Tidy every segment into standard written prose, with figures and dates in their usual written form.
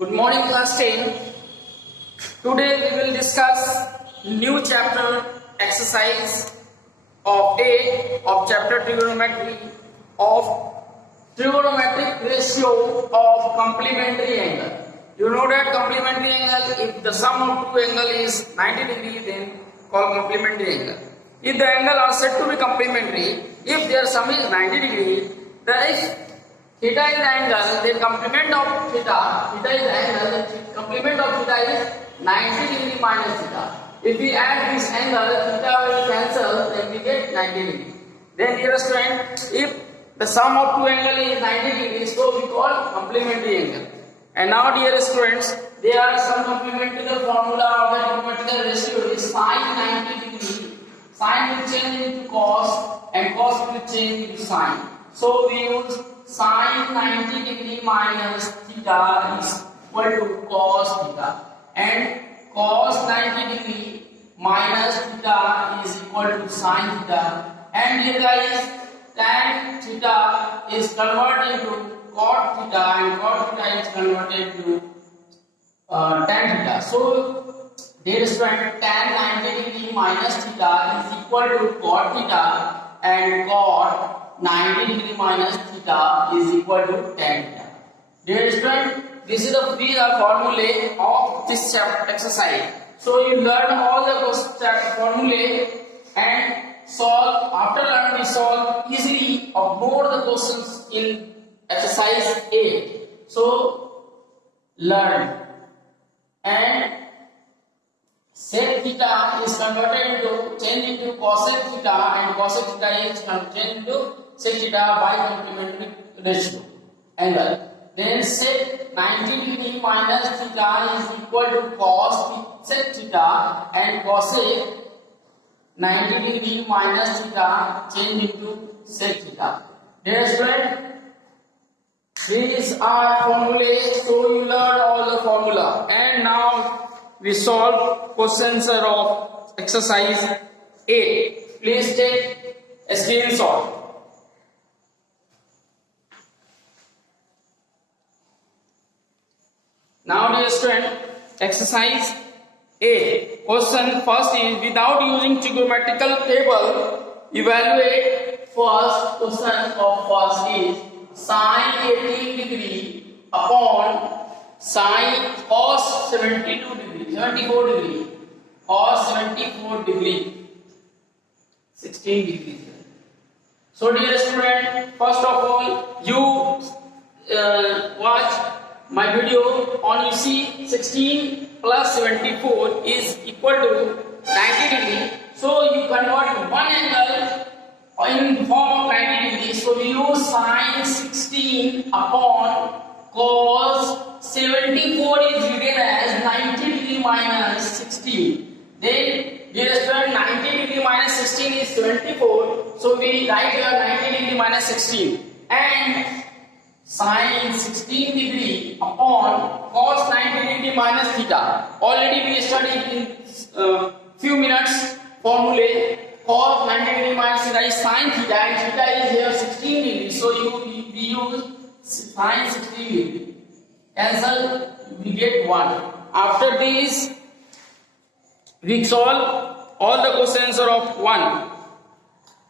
Good morning, class 10. Today we will discuss new chapter exercise of 8 of chapter trigonometry of trigonometric ratio of complementary angle. You know that complementary angle, if the sum of two angle is 90 degree, then called complementary angle. If the angle are said to be complementary, if their sum is 90 degree, then if theta is the angle, then complement of theta is the angle, then complement of theta is 90 degree minus theta. If we add this angle, theta will cancel, then we get 90 degree. Then dear student, if the sum of two angle is 90 degree, so we call complementary angle. And now dear students, there are some complementary formula of the trigonometric ratio is sin 90 degree. Sin will change into cos and cos will change into sin. So we use sin 90 degree minus theta is equal to cos theta, and cos 90 degree minus theta is equal to sin theta, and here guys tan theta is converted to cot theta and cot theta is converted to tan theta. So dear student, tan 90 degree minus theta is equal to cot theta and cot 90 degree minus theta is equal to tan theta. Dear student, these are formulae of this chapter exercise. So you learn all the formulae and solve. After learning, we solve easily of more the questions in exercise 8. So learn. And sec theta is converted into change into cosec theta, and cosec theta is changed into sec theta by complementary ratio angle. Then sec 90 degree minus theta is equal to cos sec theta, and cosec 90 degree minus theta change into sec theta. Dear student, these are formulae, so you learn all the formula. And now we solve questions of exercise 8. Please take a screenshot. Now dear student, exercise 8. Question first is, without using trigonometrical table, evaluate first. Question of first is sin 18 degree upon sin cos 74 degree, cos 74 degree, 16 degrees. So dear student, first of all, you watch my video on, you see 16 plus 74 is equal to 90 degree. So you convert one angle in form of 90 degree. So we use sin 16 upon cos 74 is written as 90 degree minus 16. Then dear student, 90 degree minus 16 is 74. So we write here 90 degree minus 16. And sin 16 degree upon cos 90 degree minus theta. Already we studied in few minutes formula. Cos 90 degree minus theta is sin theta, and theta is here 16 degree. So we use sin 16 degree. Cancel, we get 1. After this, we solve all the questions are of 1.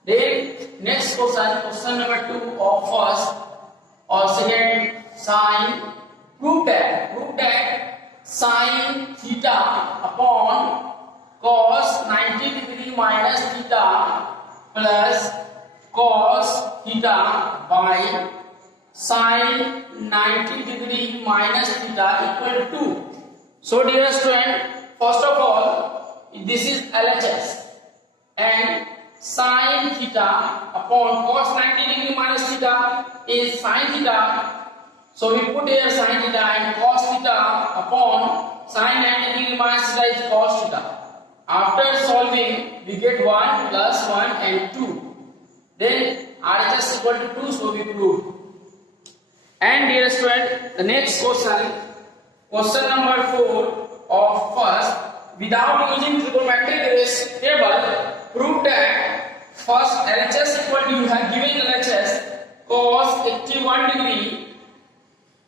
Then next question number 2 of first or second sin, prove that sin theta upon cos 90 degree minus theta plus cos theta by sin 90 degree minus theta equal to 2. So dear student, first of all, this is LHS, and sin theta upon cos 90 degree minus theta is sin theta. So we put here sin theta, and cos theta upon sin 90 degree minus theta is cos theta. After solving, we get 1 plus 1 and 2. Then RHS equal to 2, so we prove. And dear student, the next question number 4 of first, without using trigonometric table, prove that first LHS equal to, you have given LHS cos 81 degree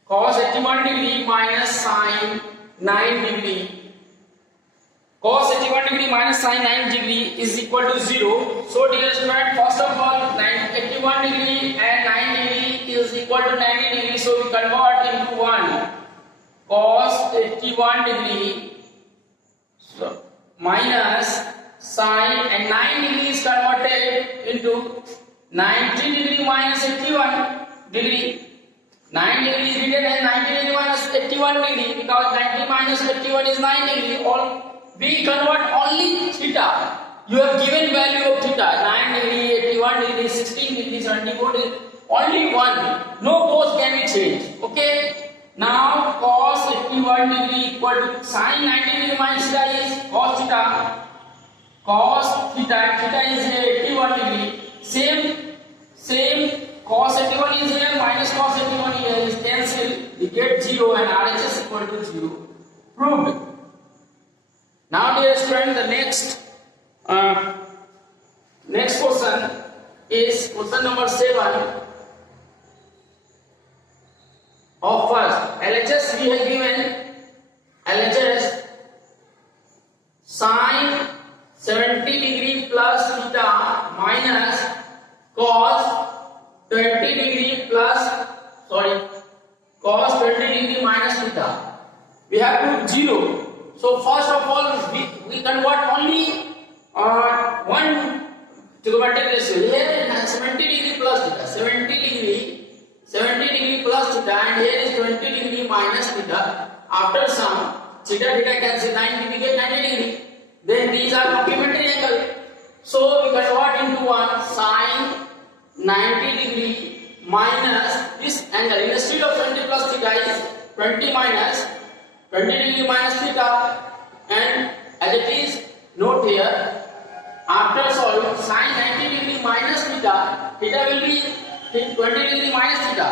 cos 81 degree minus sin 9 degree. Cos 81 degree minus sin 9 degree is equal to 0. So dear student, first of all 81 degree and 9 degree is equal to 90 degree. So we convert into 1. Cos 81 degree minus sin and 9 degree is converted into 90 degree minus 81 degree. 9 degree is written as 90 degree minus 81 degree because 90 minus 81 is 9 degree. All we convert only theta. You have given value of theta 9 degree, 81 degree, 16 degree, 74 degree. Only one. No both can be changed. Okay. Now cos 81 degree equal to sin 90 degree minus theta is cos theta. Cos theta, theta is here 81 degree. Same. Cos 81 is here minus cos 81 here is cancelled. We get 0 and RHS equal to 0. Proved. Now dear student, the next question is question number 7 of first. LHS we have given LHS sin 70 degree plus theta minus cos 20 degree cos 20 degree minus theta. We have to 0. So first of all, we convert only one trigonometric ratio. Here 70 degree plus theta, 70 degree plus theta, and here is 20 degree minus theta. After sum, theta cancel 90, we get 90 degree. Then these are complementary angle. So we convert into one sin 90 degree minus this angle. Instead of 20 plus theta is 20 minus 20 degree minus theta, and as it is note here, after solving sin 90 degree minus theta, theta will be 20 degree minus theta.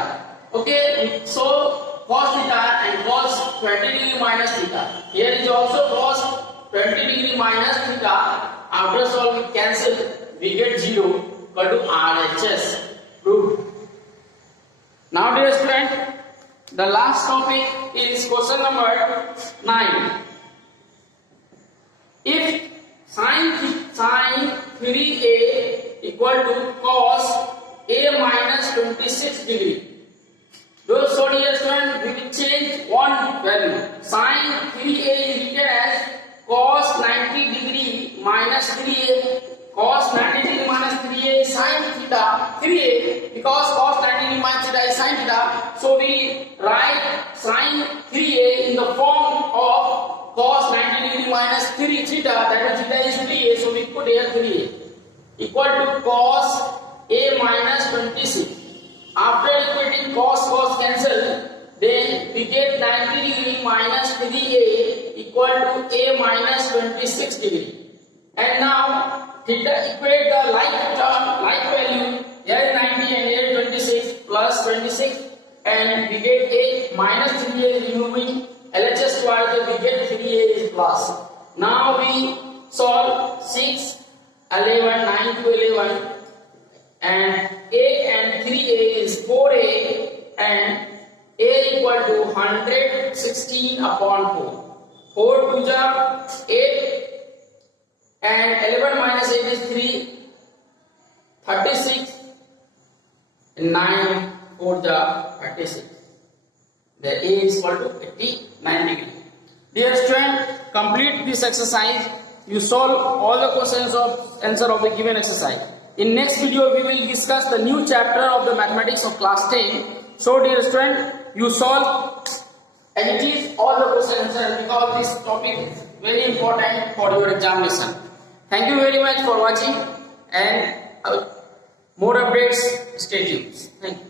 Okay, so cos theta and cos 20 degree minus theta. Here is also cos 20 degree minus theta. After solving cancel, we get 0 equal to RHS. Proved. Now dear student, the last topic is question number 9. If sin 3a equal to cos a minus 26 degree. So dear student, we will change one value. Sin 3a is written as cos 90 degree minus 3a. Cos 90 degree minus 3a is sin theta 3a, because cos 90 degree minus theta is sin theta. So we write sin 3a in the form of cos 90 degree minus 3 theta, that is theta is 3a, so we put here 3a equal to cos a minus 26. After equating cos cancel, then we get 90 degree minus 3a equal to a minus 26 degree. And now theta equate the like value, here 90 and here 26 plus 26, and we get a minus 3a removing LHS twice, we get 3a is plus. Now we solve 6, 11, 9 to 11, and a and 3a is 4a, and a equal to 116 upon 4. 4 to the 8, and 11 minus 8 is 3, 36, and 9 4 the 36. The a is equal to 89 degree. Dear student, complete this exercise. You solve all the questions of answer of the given exercise. In next video, we will discuss the new chapter of the mathematics of class 10. So dear student, you solve as it is all the questions because this topic is very important for your examination. Thank you very much for watching, and more updates, stay tuned. Thank you.